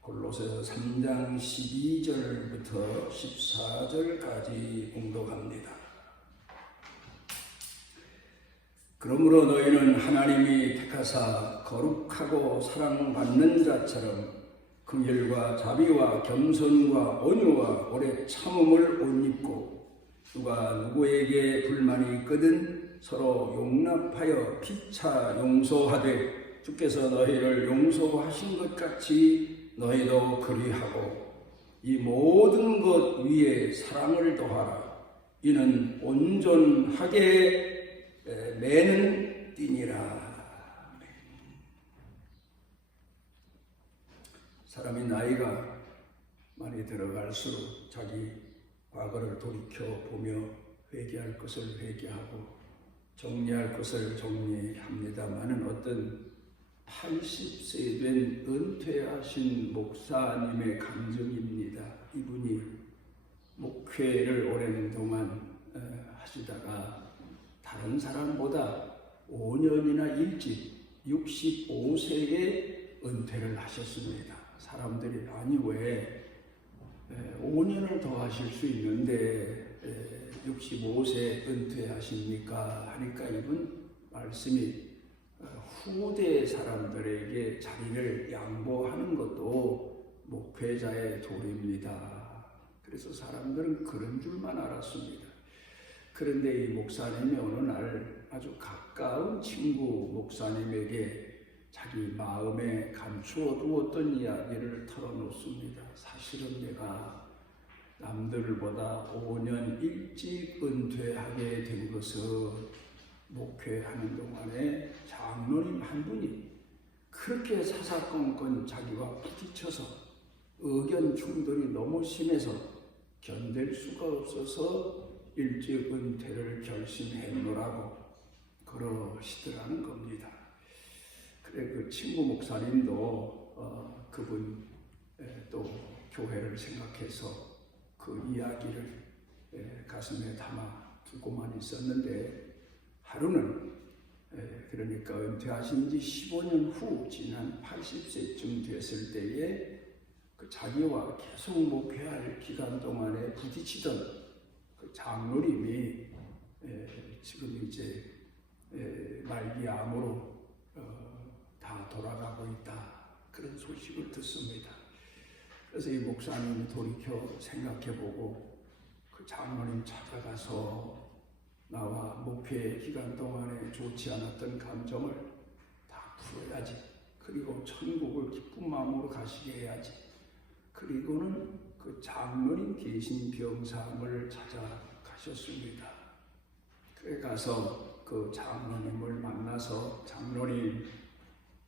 골로새서 3장 12절부터 14절까지 공독합니다. 그러므로 너희는 하나님이 택하사 거룩하고 사랑받는 자처럼 긍휼과 자비와 겸손과 온유와 오래 참음을 옷 입고 누가 누구에게 불만이 있거든 서로 용납하여 피차 용서하되 주께서 너희를 용서하신 것 같이 너희도 그리하고 이 모든 것 위에 사랑을 더하라. 이는 온전하게 매는 띠니라. 사람이 나이가 많이 들어갈수록 자기 과거를 돌이켜 보며 회개할 것을 회개하고 정리할 것을 정리합니다마는 어떤 80세 된 은퇴하신 목사님의 감정입니다. 이분이 목회를 오랜 동안 하시다가 다른 사람보다 5년이나 일찍 65세에 은퇴를 하셨습니다. 사람들이 아니 왜 5년을 더 하실 수 있는데 65세 은퇴하십니까? 하니까 이분 말씀이 후대 사람들에게 자리를 양보하는 것도 목회자의 도리입니다. 그래서 사람들은 그런 줄만 알았습니다. 그런데 이 목사님이 어느 날 아주 가까운 친구 목사님에게 자기 마음에 감추어 두었던 이야기를 털어놓습니다. 사실은 내가 남들보다 5년 일찍 은퇴하게 된 것은 목회하는 동안에 장로님 한 분이 그렇게 사사건건 자기와 부딪혀서 의견 충돌이 너무 심해서 견딜 수가 없어서 일찍 은퇴를 결심했노라고 그러시더라는 겁니다. 그래 그 친구 목사님도 그분 또 교회를 생각해서 그 이야기를 가슴에 담아 두고만 있었는데 하루는 그러니까 은퇴하신 지 15년 후 지난 80세쯤 됐을 때에 그 자기와 계속 목회할 기간 동안에 부딪히던 그 장로님이 지금 이제 말기암으로 다 돌아가고 있다. 그런 소식을 듣습니다. 그래서 이 목사님이 돌이켜 생각해보고 그 장로님 찾아가서 나와 목회 기간 동안에 좋지 않았던 감정을 다 풀어야지. 그리고 천국을 기쁜 마음으로 가시게 해야지. 그리고는 그 장로님 계신 병상을 찾아가셨습니다. 그래 가서 그 장로님을 만나서 장로님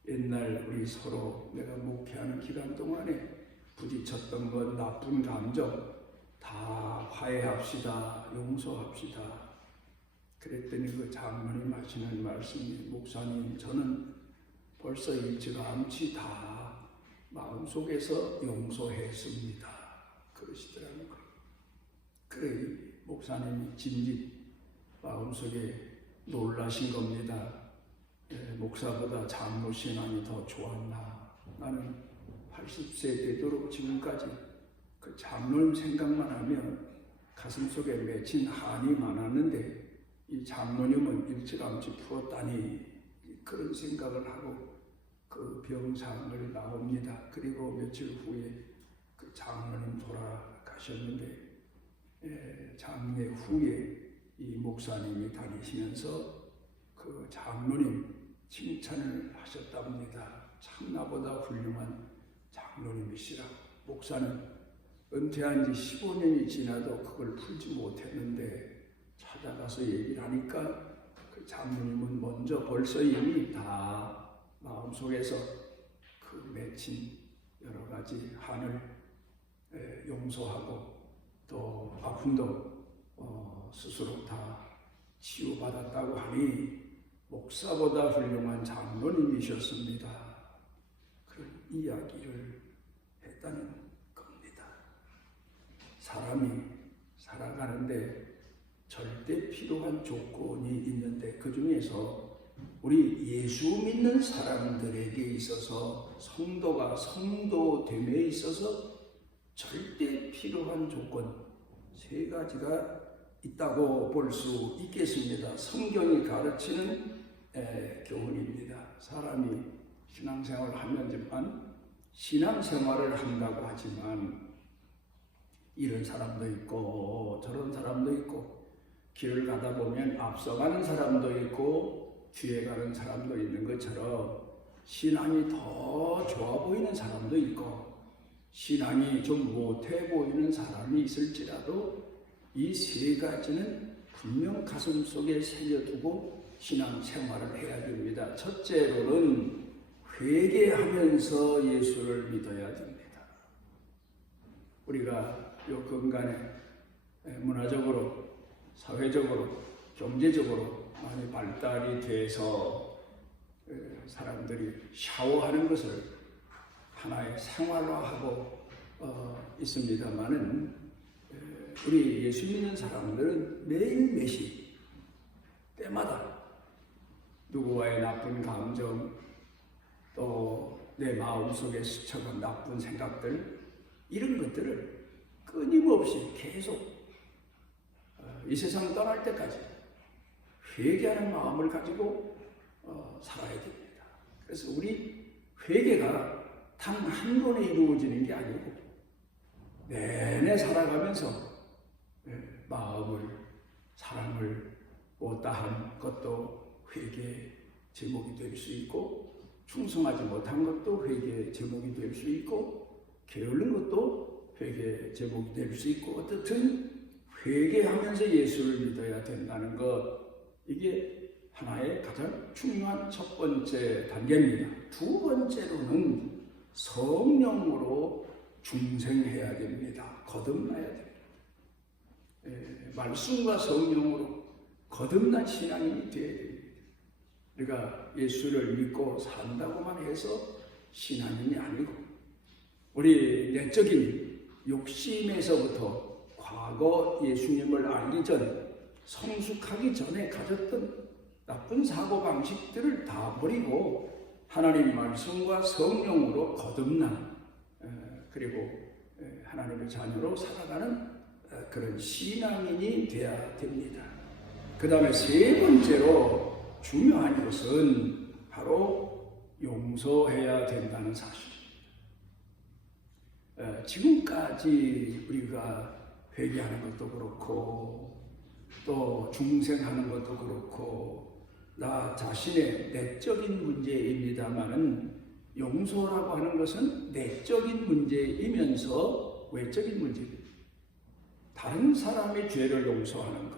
옛날 우리 서로 내가 목회하는 기간 동안에 부딪혔던 것 나쁜 감정 다 화해합시다. 용서합시다. 그랬더니 그 장로님 하시는 말씀이 목사님 저는 벌써 일찌감치 다 마음속에서 용서했습니다. 그러시더라는 거예요. 그래 목사님이 진즉 마음속에 놀라신 겁니다. 목사보다 장로 신앙이 더 좋았나. 나는 80세 되도록 지금까지 그 장로님 생각만 하면 가슴속에 맺힌 한이 많았는데 이 장로님은 일찌감치 풀었다니 그런 생각을 하고 그 병상을 나옵니다. 그리고 며칠 후에 그 장로님 돌아가셨는데 장례 후에 이 목사님이 다니시면서 그 장로님 칭찬을 하셨답니다. 참 나보다 훌륭한 장로님이시라. 목사는 은퇴한 지 15년이 지나도 그걸 풀지 못했는데 찾아가서 얘기를 하니까 그 장로님은 먼저 벌써 이미 다 마음속에서 그 맺힌 여러 가지 한을 용서하고 또 아픔도 스스로 다 치유받았다고 하니 목사보다 훌륭한 장로님이셨습니다. 그런 이야기를 했다는 겁니다. 사람이 살아가는데 절대 필요한 조건이 있는데 그 중에서 우리 예수 믿는 사람들에게 있어서 성도가 성도됨에 있어서 절대 필요한 조건 세 가지가 있다고 볼 수 있겠습니다. 성경이 가르치는 교훈입니다. 사람이 신앙생활을 하면서만 신앙생활을 한다고 하지만 이런 사람도 있고 저런 사람도 있고 길을 가다 보면 앞서가는 사람도 있고 뒤에 가는 사람도 있는 것처럼 신앙이 더 좋아 보이는 사람도 있고 신앙이 좀 못해 보이는 사람이 있을지라도 이 세 가지는 분명 가슴 속에 새겨두고 신앙생활을 해야 됩니다. 첫째로는 회개하면서 예수를 믿어야 됩니다. 우리가 요 근간에 문화적으로, 사회적으로, 경제적으로 많이 발달이 돼서 사람들이 샤워하는 것을 하나의 생활화하고 있습니다만은 우리 예수 믿는 사람들은 매일매일 때마다 누구와의 나쁜 감정 또 내 마음속에 스쳐간 나쁜 생각들 이런 것들을 끊임없이 계속 이 세상 떠날 때까지 회개하는 마음을 가지고 살아야 됩니다. 그래서 우리 회개가 단 한 번에 이루어지는 게 아니고 내내 살아가면서 마음을 사랑을 못다한 것도 회개의 제목이 될 수 있고 충성하지 못한 것도 회개의 제목이 될 수 있고 게으른 것도 회개의 제목이 될 수 있고 어떻든 회개하면서 예수를 믿어야 된다는 것 이게 하나의 가장 중요한 첫 번째 단계입니다. 두 번째로는 성령으로 중생해야 됩니다. 거듭나야 됩니다. 말씀과 성령으로 거듭난 신앙인이 되어야 됩니다. 우리가 예수를 믿고 산다고만 해서 신앙인이 아니고 우리 내적인 욕심에서부터 과거 예수님을 알기 전 성숙하기 전에 가졌던 나쁜 사고방식들을 다 버리고 하나님 말씀과 성령으로 거듭난 그리고 하나님의 자녀로 살아가는 그런 신앙인이 되어야 됩니다. 그 다음에 세 번째로 중요한 것은 바로 용서해야 된다는 사실입니다. 지금까지 우리가 회개하는 것도 그렇고 또 중생하는 것도 그렇고 나 자신의 내적인 문제입니다만은 용서라고 하는 것은 내적인 문제이면서 외적인 문제입니다. 다른 사람의 죄를 용서하는 것,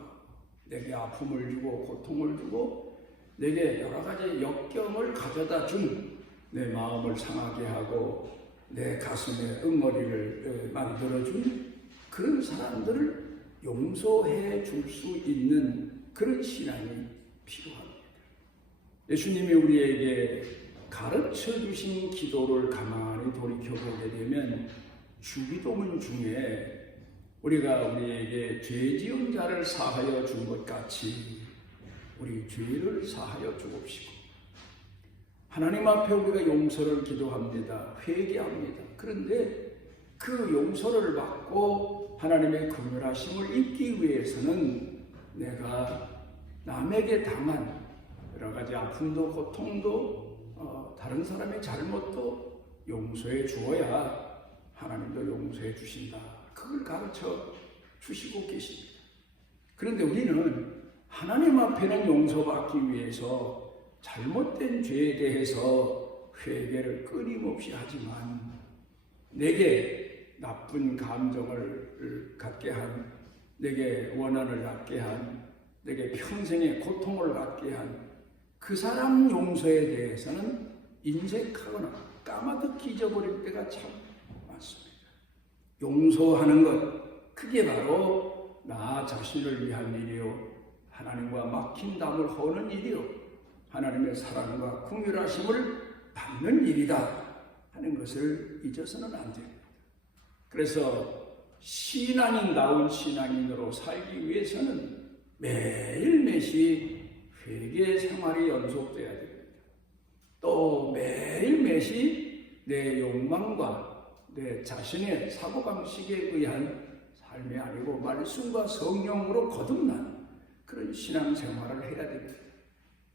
내게 아픔을 주고 고통을 주고 내게 여러 가지 역경을 가져다 준 내 마음을 상하게 하고 내 가슴에 응어리를 만들어준 그런 사람들을 용서해 줄 수 있는 그런 신앙이 필요합니다. 예수님이 우리에게 가르쳐 주신 기도를 가만히 돌이켜보게 되면 주기도문 중에 우리가 우리에게 죄 지은 자를 사하여 준 것 같이 우리 죄를 사하여 주옵시고 하나님 앞에 우리가 용서를 기도합니다. 회개합니다. 그런데 그 용서를 받고 하나님의 긍휼하심을 잊기 위해서는 내가 남에게 당한 여러 가지 아픔도 고통도 다른 사람의 잘못도 용서해 주어야 하나님도 용서해 주신다. 그걸 가르쳐 주시고 계십니다. 그런데 우리는 하나님 앞에는 용서받기 위해서 잘못된 죄에 대해서 회개를 끊임없이 하지만 내게 나쁜 감정을 갖게 한, 내게 원한을 갖게 한, 내게 평생의 고통을 갖게 한 그 사람 용서에 대해서는 인색하거나 까마득히 잊어버릴 때가 참 많습니다. 용서하는 것, 그게 바로 나 자신을 위한 일이요 하나님과 막힌 담을 허는 일이요 하나님의 사랑과 긍휼하심을 받는 일이다 하는 것을 잊어서는 안 됩니다. 그래서 신앙인다운 신앙인으로 살기 위해서는 매일매일 회개 생활이 연속돼야 됩니다. 또 매일매일 내 욕망과 내 자신의 사고방식에 의한 삶이 아니고 말씀과 성령으로 거듭난 그런 신앙생활을 해야 됩니다.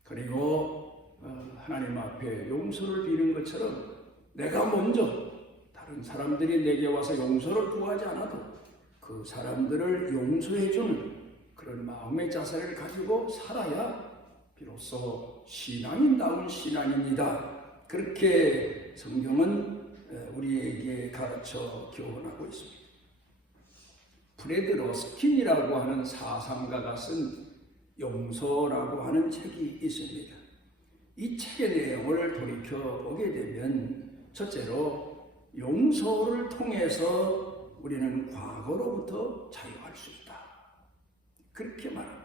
그리고 하나님 앞에 용서를 비는 것처럼 내가 먼저 다른 사람들이 내게 와서 용서를 구하지 않아도 그 사람들을 용서해주는 그런 마음의 자세를 가지고 살아야 비로소 신앙인다운 신앙입니다. 그렇게 성경은 우리에게 가르쳐 교훈하고 있습니다. 프레드 러스킨이라고 하는 사상가가 쓴 용서라고 하는 책이 있습니다. 이 책의 내용을 돌이켜보게 되면 첫째로 용서를 통해서 우리는 과거로부터 자유할 수 있다. 그렇게 말합니다.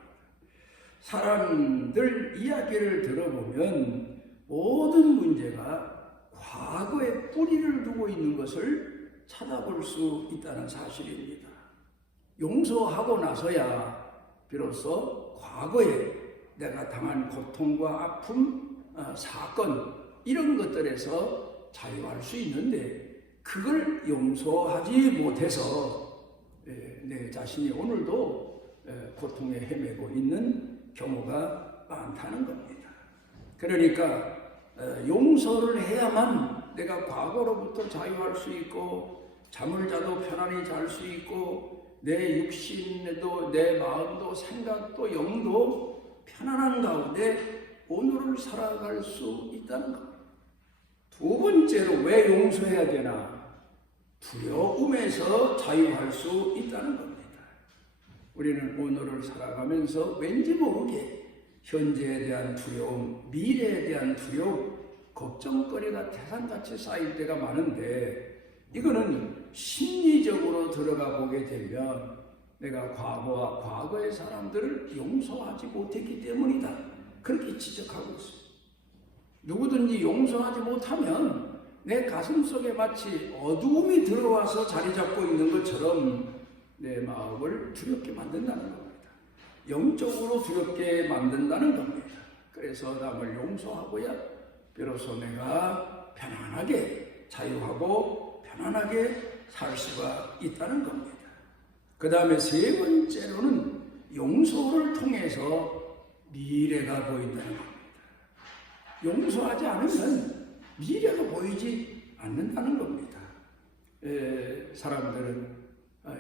사람들 이야기를 들어보면 모든 문제가 과거에 뿌리를 두고 있는 것을 찾아볼 수 있다는 사실입니다. 용서하고 나서야 비로소 과거에 내가 당한 고통과 아픔, 사건 이런 것들에서 자유할 수 있는데 그걸 용서하지 못해서 내 자신이 오늘도 고통에 헤매고 있는 경우가 많다는 겁니다. 그러니까 용서를 해야만 내가 과거로부터 자유할 수 있고 잠을 자도 편안히 잘 수 있고 내 육신에도 내 마음도 생각도 영도 편안한 가운데 오늘을 살아갈 수 있다는 겁니다. 두 번째로 왜 용서해야 되나? 두려움에서 자유할 수 있다는 겁니다. 우리는 오늘을 살아가면서 왠지 모르게 현재에 대한 두려움, 미래에 대한 두려움, 걱정거리가 태산같이 쌓일 때가 많은데 이거는 심리적으로 들어가 보게 되면 내가 과거와 과거의 사람들을 용서하지 못했기 때문이다. 그렇게 지적하고 있습니다. 누구든지 용서하지 못하면 내 가슴 속에 마치 어두움이 들어와서 자리 잡고 있는 것처럼 내 마음을 두렵게 만든다는 겁니다. 영적으로 두렵게 만든다는 겁니다. 그래서 남을 용서하고야 비로소 내가 편안하게 자유하고 편안하게 살 수가 있다는 겁니다. 그 다음에 세 번째로는 용서를 통해서 미래가 보인다는 겁니다. 용서하지 않으면 미래가 보이지 않는다는 겁니다. 사람들은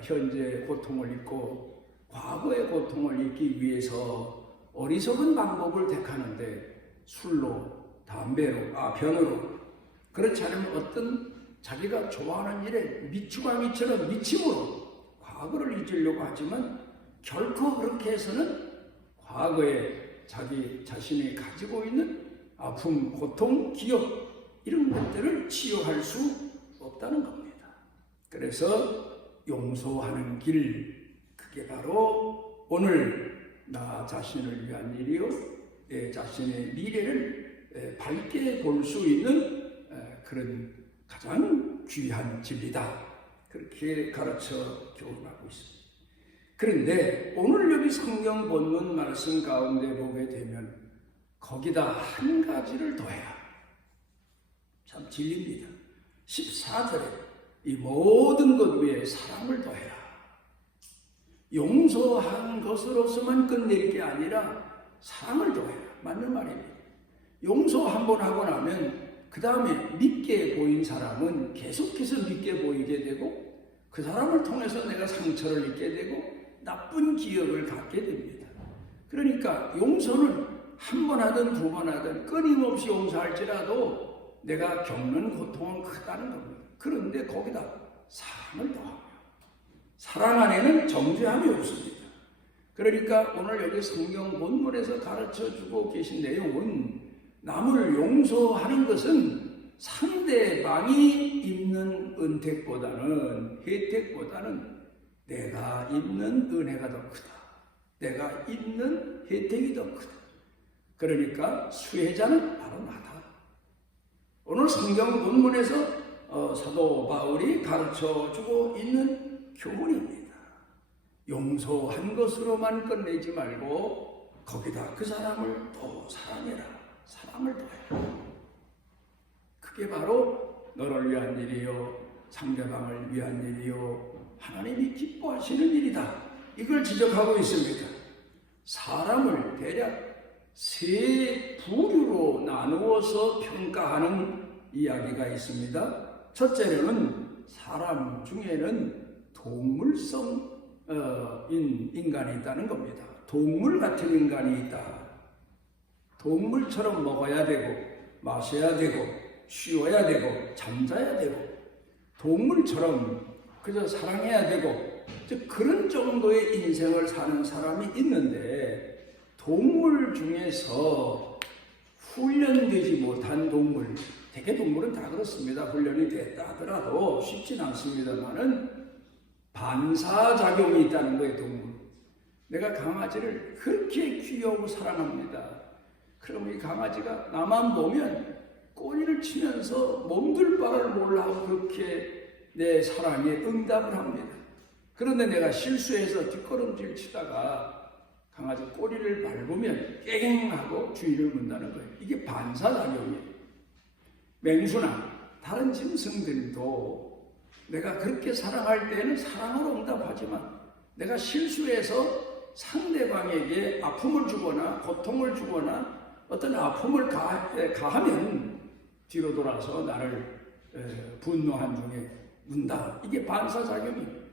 현재 고통을 잊고 과거의 고통을 잊기 위해서 어리석은 방법을 택하는데 술로, 담배로, 변으로 그렇지 않으면 어떤 자기가 좋아하는 일에 미추가미처럼 미침으로 과거를 잊으려고 하지만 결코 그렇게 해서는 과거에 자기 자신이 가지고 있는 아픔, 고통, 기억 이런 것들을 치유할 수 없다는 겁니다. 그래서 용서하는 길, 그게 바로 오늘 나 자신을 위한 일이요 내 자신의 미래를 밝게 볼 수 있는 그런 가장 귀한 진리다. 그렇게 가르쳐 교훈하고 있습니다. 그런데 오늘 여기 성경 본문 말씀 가운데 보게 되면 거기다 한 가지를 더해라. 참 진리입니다. 14절에 이 모든 것 위에 사랑을 더해라. 용서한 것으로서만 끝낼 게 아니라 사랑을 더해라. 맞는 말입니다. 용서 한번 하고 나면 그 다음에 믿게 보인 사람은 계속해서 믿게 보이게 되고 그 사람을 통해서 내가 상처를 입게 되고 나쁜 기억을 갖게 됩니다. 그러니까 용서는 한 번 하든 두 번 하든 끊임없이 용서할지라도 내가 겪는 고통은 크다는 겁니다. 그런데 거기다 사랑을 더하며 사랑 안에는 정죄함이 없습니다. 그러니까 오늘 여기 성경 본문에서 가르쳐주고 계신 내용은 남을 용서하는 것은 상대방이 입는 은택보다는 혜택보다는 내가 입는 은혜가 더 크다. 내가 입는 혜택이 더 크다. 그러니까 수혜자는 바로 나다. 오늘 성경 본문에서 사도 바울이 가르쳐주고 있는 교훈입니다. 용서한 것으로만 끝내지 말고 거기다 그 사람을 또 사랑해라. 사랑을 더해라. 그게 바로 너를 위한 일이요, 상대방을 위한 일이요, 하나님이 기뻐하시는 일이다. 이걸 지적하고 있습니다. 사람을 대략 세 부류로 나누어서 평가하는 이야기가 있습니다. 첫째로는 사람 중에는 동물성 인간이 있다는 겁니다. 동물 같은 인간이 있다. 동물처럼 먹어야 되고 마셔야 되고 쉬어야 되고 잠자야 되고 동물처럼 그저 사랑해야 되고 그런 정도의 인생을 사는 사람이 있는데, 동물 중에서 훈련되지 못한 동물, 대개 동물은 다 그렇습니다. 훈련이 됐다 하더라도 쉽진 않습니다만은 반사작용이 있다는 거예요. 동물. 내가 강아지를 그렇게 귀여워 사랑합니다. 그럼 이 강아지가 나만 보면 꼬리를 치면서 몸둘 바를 몰라 하고 그렇게 내 사랑에 응답을 합니다. 그런데 내가 실수해서 뒷걸음질 치다가 강아지 꼬리를 밟으면 깨갱하고 주의를 문다는 거예요. 이게 반사작용이에요. 맹수나 다른 짐승들도 내가 그렇게 사랑할 때는 사랑으로 응답하지만, 내가 실수해서 상대방에게 아픔을 주거나 고통을 주거나 어떤 아픔을 가하면 뒤로 돌아서 나를 분노한 중에 문다. 이게 반사작용이에요.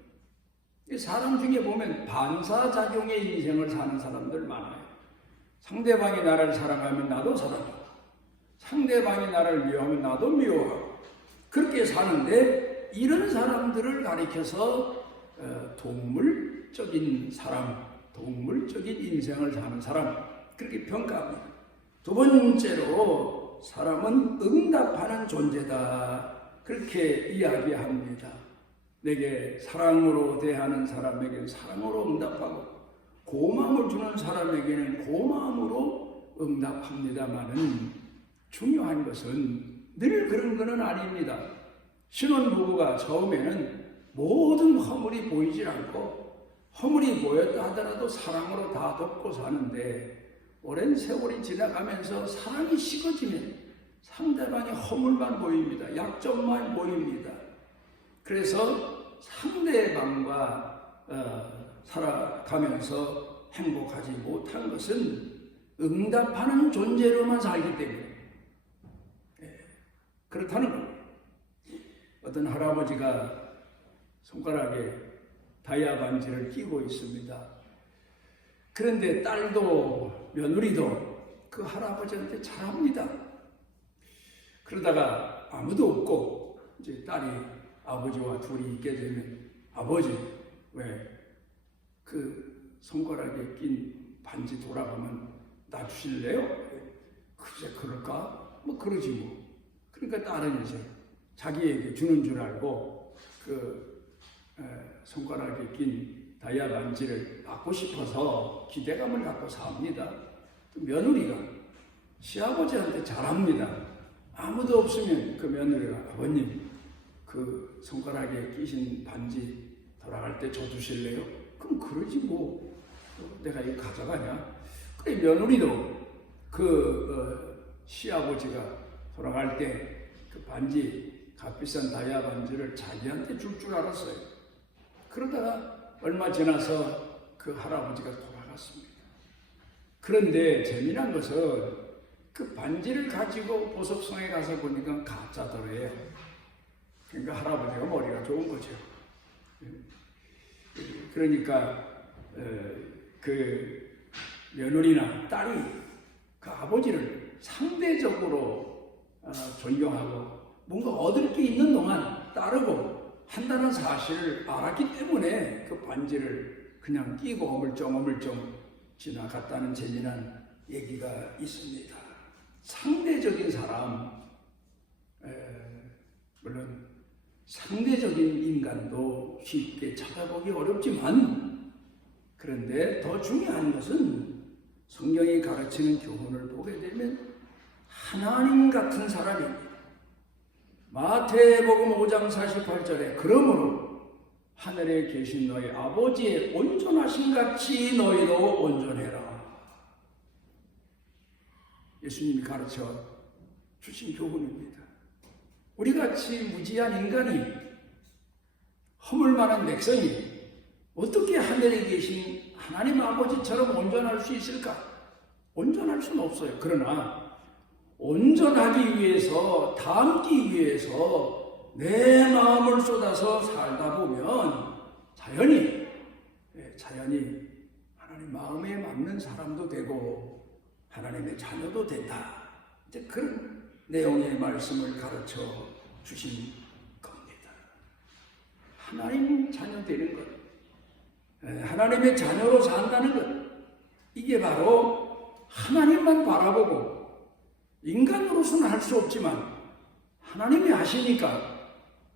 사람 중에 보면 반사작용의 인생을 사는 사람들 많아요. 상대방이 나를 사랑하면 나도 사랑하고, 상대방이 나를 미워하면 나도 미워하고, 그렇게 사는데 이런 사람들을 가리켜서 동물적인 사람, 동물적인 인생을 사는 사람, 그렇게 평가합니다. 두 번째로 사람은 응답하는 존재다. 그렇게 이야기합니다. 내게 사랑으로 대하는 사람에게는 사랑으로 응답하고, 고마움을 주는 사람에게는 고마움으로 응답합니다만은, 중요한 것은 늘 그런 것은 아닙니다. 신혼부부가 처음에는 모든 허물이 보이질 않고, 허물이 보였다 하더라도 사랑으로 다 덮고 사는데, 오랜 세월이 지나가면서 사랑이 식어지면 상대방의 허물만 보입니다. 약점만 보입니다. 그래서 상대방과 살아가면서 행복하지 못한 것은 응답하는 존재로만 살기 때문에 그렇다는 겁니다. 어떤 할아버지가 손가락에 다이아 반지를 끼고 있습니다. 그런데 딸도 며느리도 그 할아버지한테 잘합니다. 그러다가 아무도 없고 이제 딸이 아버지와 둘이 있게 되면, 아버지, 왜 그 손가락에 낀 반지 돌아가면 놔주실래요? 글쎄 그럴까? 뭐 그러지 뭐. 그러니까 딸은 이제 자기에게 주는 줄 알고 그 손가락에 낀 다이아 반지를 받고 싶어서 기대감을 갖고 삽니다. 며느리가 시아버지한테 잘합니다. 아무도 없으면 그 며느리가, 아버님 그 손가락에 끼신 반지 돌아갈 때 줘주실래요? 그럼 그러지 뭐, 내가 이거 가져가냐? 그래, 며느리도 그 시아버지가 돌아갈 때 그 반지, 값비싼 다이아 반지를 자기한테 줄 줄 알았어요. 그러다가 얼마 지나서 그 할아버지가 돌아갔습니다. 그런데 재미난 것은 그 반지를 가지고 보석성에 가서 보니까 가짜더래요. 그러니까 할아버지가 머리가 좋은 거죠. 그러니까 그 며느리나 딸이 그 아버지를 상대적으로 존경하고 뭔가 얻을 게 있는 동안 따르고 한다는 사실을 알았기 때문에 그 반지를 그냥 끼고 어물쩡 지나갔다는 재미난 얘기가 있습니다. 상대적인 사람, 물론 상대적인 인간도 쉽게 찾아보기 어렵지만, 그런데 더 중요한 것은 성경이 가르치는 교훈을 보게 되면 하나님 같은 사람입니다. 마태복음 5장 48절에 그러므로 하늘에 계신 너희 아버지의 온전하신 같이 너희도 온전해라. 예수님이 가르쳐 주신 교훈입니다. 우리같이 무지한 인간이, 허물만한 백성이 어떻게 하늘에 계신 하나님 아버지처럼 온전할 수 있을까? 온전할 수는 없어요. 그러나 온전하기 위해서, 닮기 위해서 내 마음을 쏟아서 살다 보면 자연히 하나님 마음에 맞는 사람도 되고 하나님의 자녀도 된다. 이제 그런 내용의 말씀을 가르쳐 주신 겁니다. 하나님 자녀 되는 것, 하나님의 자녀로 산다는 것, 이게 바로 하나님만 바라보고, 인간으로서는 할 수 없지만 하나님이 하시니까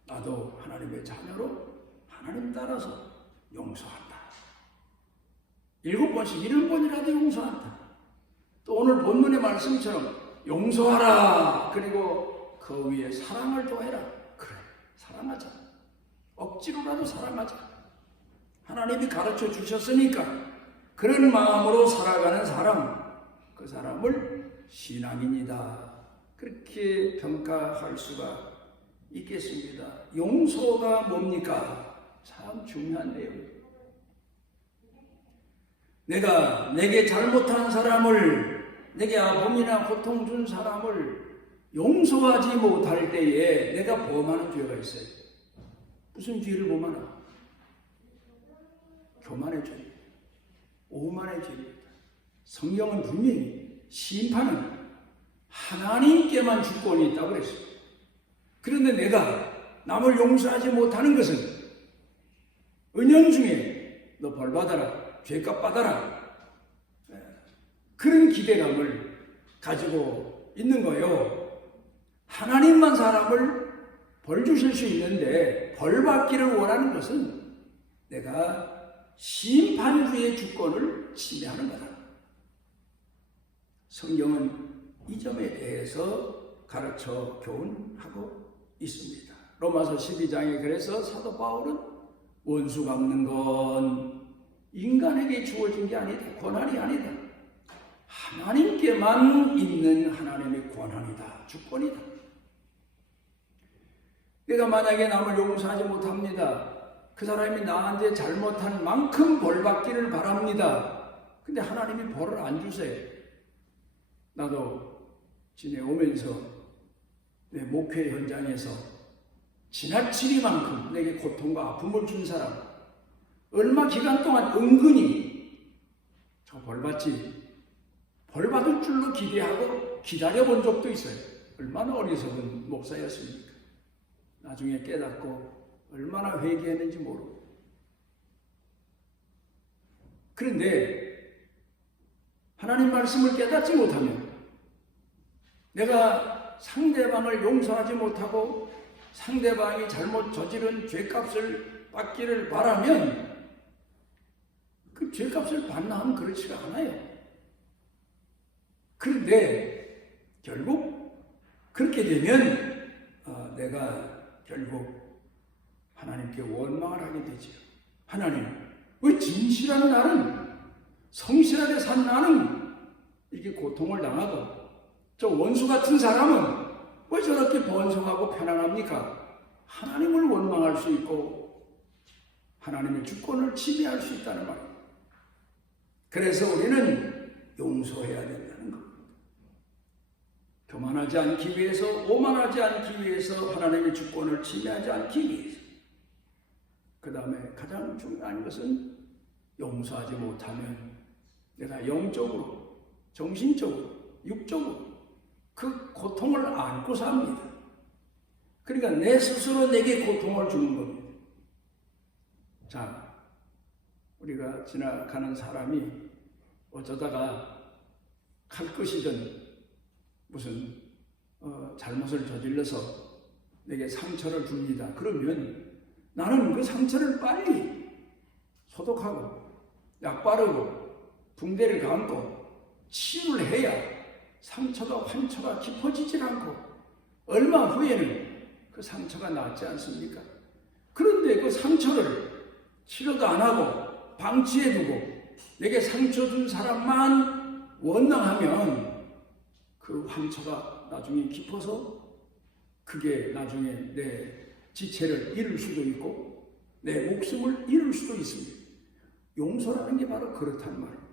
나도 하나님의 자녀로 하나님 따라서 용서한다. 7번씩 70번이라도 용서한다. 또 오늘 본문의 말씀처럼 용서하라. 그리고 그 위에 사랑을 더해라. 그래, 사랑하자. 억지로라도 사랑하자. 하나님이 가르쳐 주셨으니까 그런 마음으로 살아가는 사람, 그 사람을 신앙인이다. 그렇게 평가할 수가 있겠습니다. 용서가 뭡니까? 참 중요한 내용입니다. 내가 내게 잘못한 사람을, 내게 아픔이나 고통 준 사람을 용서하지 못할 때에 내가 범하는 죄가 있어요. 무슨 죄를 범하나? 교만의 죄, 오만의 죄입니다. 성경은 분명히 심판은 하나님께만 주권이 있다고 그랬어요. 그런데 내가 남을 용서하지 못하는 것은 은연중에 너 벌 받아라, 죄값 받아라, 그런 기대감을 가지고 있는 거예요. 하나님만 사람을 벌 주실 수 있는데 벌 받기를 원하는 것은 내가 심판주의 주권을 침해하는 거다. 성경은 이 점에 대해서 가르쳐 교훈하고 있습니다. 로마서 12장에 그래서 사도 바울은 원수 갚는 건 인간에게 주어진 게 아니다. 권한이 아니다. 하나님께만 있는 하나님의 권한이다. 주권이다. 내가 만약에 남을 용서하지 못합니다. 그 사람이 나한테 잘못한 만큼 벌 받기를 바랍니다. 근데 하나님이 벌을 안 주세요. 나도 지내오면서 내 목회 현장에서 지나치기만큼 내게 고통과 아픔을 준 사람, 얼마 기간 동안 은근히 저 벌 받을 줄로 기대하고 기다려본 적도 있어요. 얼마나 어리석은 목사였습니까? 나중에 깨닫고 얼마나 회개했는지 모르고. 그런데 하나님 말씀을 깨닫지 못하면, 내가 상대방을 용서하지 못하고 상대방이 잘못 저지른 죄값을 받기를 바라면 그 죄값을 받나 하면 그렇지가 않아요. 그런데 결국 그렇게 되면 내가 결국 하나님께 원망을 하게 되죠. 하나님, 왜 진실한 나는, 성실하게 산 나는 이렇게 고통을 당하고 저 원수 같은 사람은 왜 저렇게 번성하고 편안합니까? 하나님을 원망할 수 있고 하나님의 주권을 침해할 수 있다는 말입니다. 그래서 우리는 용서해야 된다는 겁니다. 교만하지 않기 위해서, 오만하지 않기 위해서, 하나님의 주권을 침해하지 않기 위해서. 그 다음에 가장 중요한 것은 용서하지 못하면 내가 영적으로, 정신적으로, 육적으로 그 고통을 안고 삽니다. 그러니까 내 스스로 내게 고통을 주는 겁니다. 자, 우리가 지나가는 사람이 어쩌다가 칼끝이든 무슨 잘못을 저질러서 내게 상처를 줍니다. 그러면 나는 그 상처를 빨리 소독하고 약 바르고 붕대를 감고 치유를 해야 상처가 환처가 깊어지질 않고 얼마 후에는 그 상처가 낫지 않습니까? 그런데 그 상처를 치료도 안 하고 방치해두고 내게 상처 준 사람만 원망하면 그 황처가 나중에 깊어서 그게 나중에 내 지체를 잃을 수도 있고 내 목숨을 잃을 수도 있습니다. 용서라는 게 바로 그렇단 말이에요.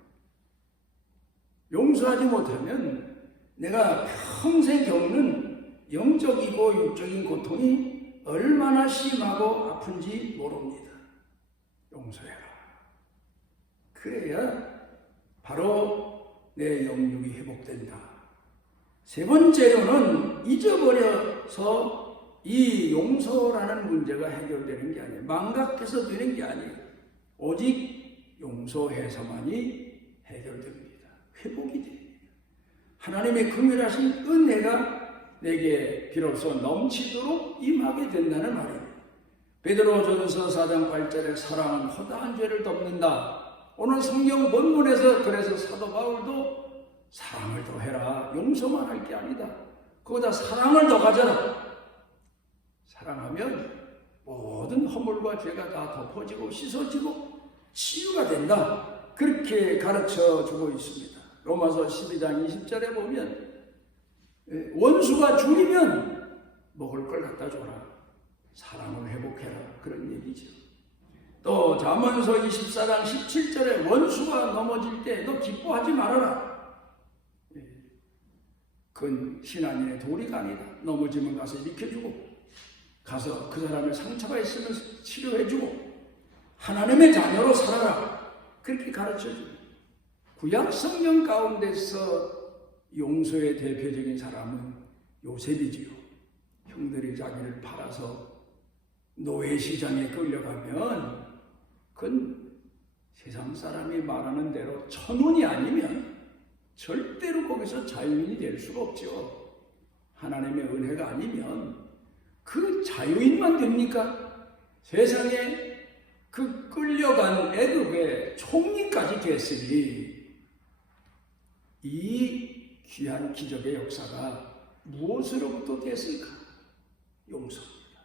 용서하지 못하면 내가 평생 겪는 영적이고 육적인 고통이 얼마나 심하고 아픈지 모릅니다. 용서해라. 그래야 바로 내 영육이 회복된다. 세 번째로는 잊어버려서 이 용서라는 문제가 해결되는 게 아니에요. 망각해서 되는 게 아니에요. 오직 용서해서만이 해결됩니다. 회복이 됩니다. 하나님의 긍휼하신 은혜가 내게 비로소 넘치도록 임하게 된다는 말이에요. 베드로전서 4장 8절에 사랑은 허다한 죄를 덮는다. 오늘 성경 본문에서 그래서 사도 바울도 사랑을 더해라. 용서만 할 게 아니다. 거기다 사랑을 더가져라. 사랑하면 모든 허물과 죄가 다 덮어지고 씻어지고 치유가 된다. 그렇게 가르쳐 주고 있습니다. 로마서 12장 20절에 보면 원수가 줄이면 먹을 걸 갖다 줘라. 사랑을 회복해라. 그런 얘기죠. 또 잠언서 24장 17절에 원수가 넘어질 때 너 기뻐하지 말아라. 그건 신앙인의 도리가 아니다. 넘어지면 가서 일으켜주고 가서 그 사람의 상처가 있으면 치료해주고 하나님의 자녀로 살아라. 그렇게 가르쳐줍니다. 구약 성경 가운데서 용서의 대표적인 사람은 요셉이지요. 형들이 자기를 팔아서 노예시장에 끌려가면 그건 세상 사람이 말하는 대로 천원이 아니면 절대로 거기서 자유인이 될 수가 없죠. 하나님의 은혜가 아니면 그 자유인만 됩니까? 세상에 그 끌려간 애굽의 총리까지 됐으니 이 귀한 기적의 역사가 무엇으로부터 됐을까? 용서입니다.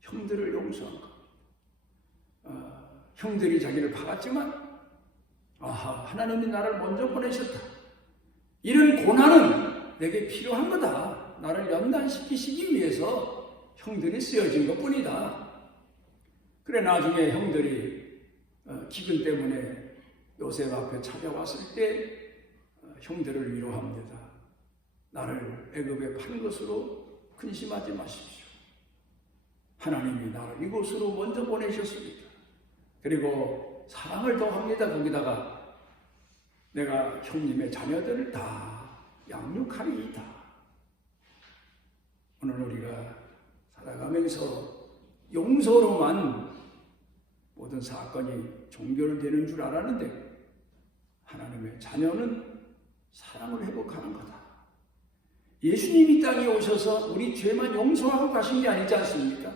형들을 용서한 것. 형들이 자기를 박았지만 하나님이 나를 먼저 보내셨다. 이런 고난은 내게 필요한 거다. 나를 연단시키시기 위해서 형들이 쓰여진 것뿐이다. 그래 나중에 형들이 기근 때문에 요셉 앞에 찾아왔을 때 형들을 위로합니다. 나를 애굽에 판 것으로 근심하지 마십시오. 하나님이 나를 이곳으로 먼저 보내셨습니다. 그리고 사랑을 더합니다. 거기다가 내가 형님의 자녀들을 다 양육하리이다. 오늘 우리가 살아가면서 용서로만 모든 사건이 종결되는 줄 알았는데 하나님의 자녀는 사랑을 회복하는 거다. 예수님이 땅에 오셔서 우리 죄만 용서하고 가신 게 아니지 않습니까?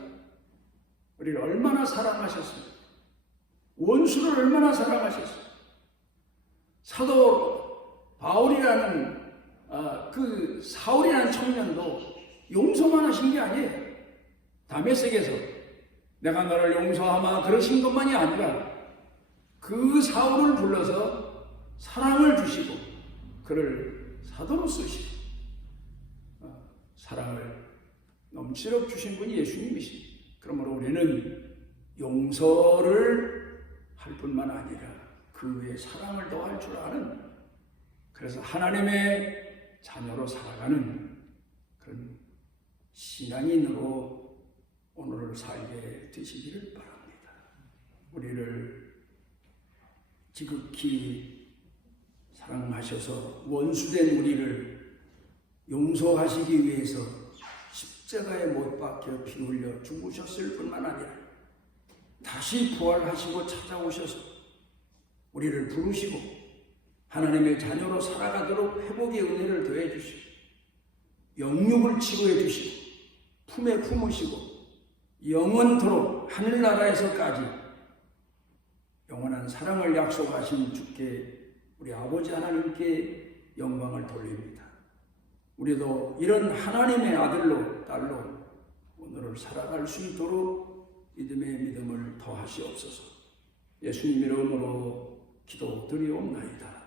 우리를 얼마나 사랑하셨습니까? 원수를 얼마나 사랑하셨어요. 사도 바울이라는 그 사울이라는 청년도 용서만 하신 게 아니에요. 다메섹에서 내가 너를 용서하마 그러신 것만이 아니라 그 사울을 불러서 사랑을 주시고 그를 사도로 쓰시고 사랑을 넘치도록 주신 분이 예수님이십니다. 그러므로 우리는 용서를 할 뿐만 아니라 그 외에 사랑을 더할 줄 아는, 그래서 하나님의 자녀로 살아가는 그런 신앙인으로 오늘을 살게 되시기를 바랍니다. 우리를 지극히 사랑하셔서 원수된 우리를 용서하시기 위해서 십자가에 못 박혀 피 흘려 죽으셨을 뿐만 아니라 다시 부활하시고 찾아오셔서 우리를 부르시고 하나님의 자녀로 살아가도록 회복의 은혜를 더해 주시고 영육을 치료해 주시고 품에 품으시고 영원토록 하늘나라에서까지 영원한 사랑을 약속하신 주께 우리 아버지 하나님께 영광을 돌립니다. 우리도 이런 하나님의 아들로 딸로 오늘을 살아갈 수 있도록 믿음의 믿음을 더하시옵소서. 예수님 이름으로 기도드리옵나이다.